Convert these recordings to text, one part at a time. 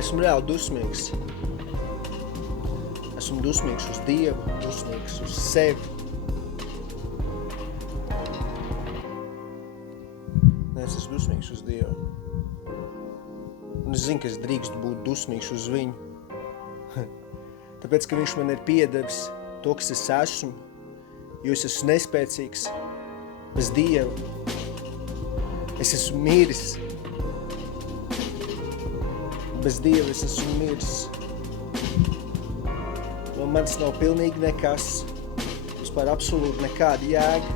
Esmu reāli dusmīgs. Esmu dusmīgs uz Dievu, dusmīgs uz sevi. Es esmu dusmīgs uz Dievu. Un es zinu, ka es drīkstu būt dusmīgs uz viņu. Tāpēc, ka viņš man ir piedevis to, kas es esmu, jo es esmu nespēcīgs bez Dieva. Es esmu miris. Bez Dieva es esmu miris. No manis nav pilnīgi nekas, vispār absolūti nekāda jēga.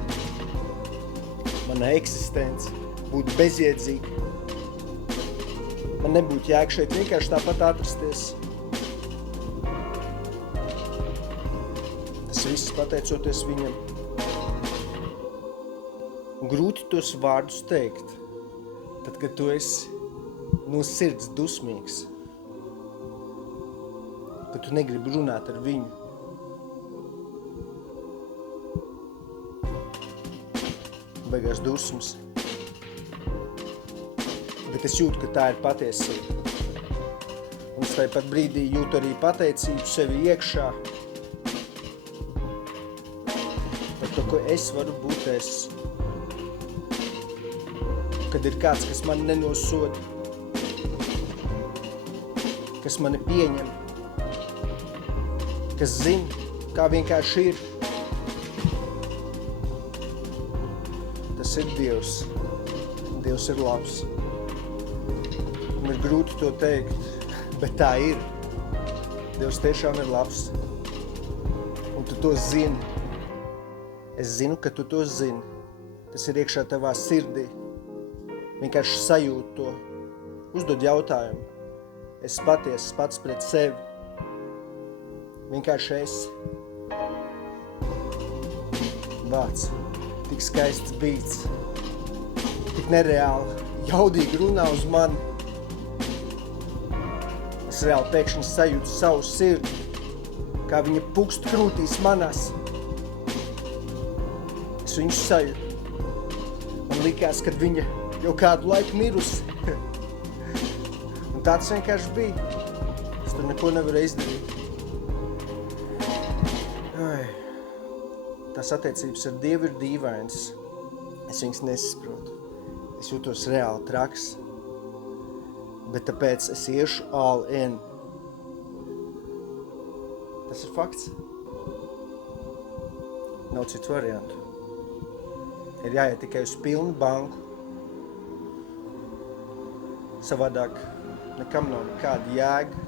Mana eksistence būtu bezjēdzīga. Man nebūtu jēga šeit vienkārši tāpat atrasties. Tas viss pateicoties viņam. Un grūti tos vārdus teikt, tad, kad tu esi no sirds dusmīgs, ka tu negribi runāt ar viņu. Beigās dusmas. Bet es jūtu, ka tā ir patiesība. Un es tāpat brīdī jūtu arī pateicību sevi iekšā. Par to, ko es varu būt es. Kad ir kāds, kas mani nenosoda, kas mani pieņem, kas zina, kā vienkārši ir. Tas ir Dievs. Dievs ir labs. Un ir grūti to teikt, bet tā ir. Dievs tiešām ir labs. Un tu to zini. Es zinu, ka tu to zini. Tas ir iekšā tavā sirdī. Vienkārši sajūt to. Uzdod jautājumu. Es patiesi pats pret sevi. Vienkārši esi. Vārds. Tik skaists beats. Tik nereāli. Jaudīgi runā uz mani. Es reāli pēkšņi sajūtu savu sirdi. Kā viņa pukst krūtīs manās. Es viņu sajūtu. Man likās, kad viņa jau kādu laiku mirusi. Un tāds vienkārši bija. Es tur neko nevaru izdarīt. Ai. Tās attiecības ar Dievu ir dīvainas. Es viņas nesaprotu. Es jūtos reāli traks. Bet tāpēc es iešu all in. Tas ir fakts. Nav citu variantu. Ir jāiet tikai uz pilnu banku. Savādāk nekam nav nekāda jēga.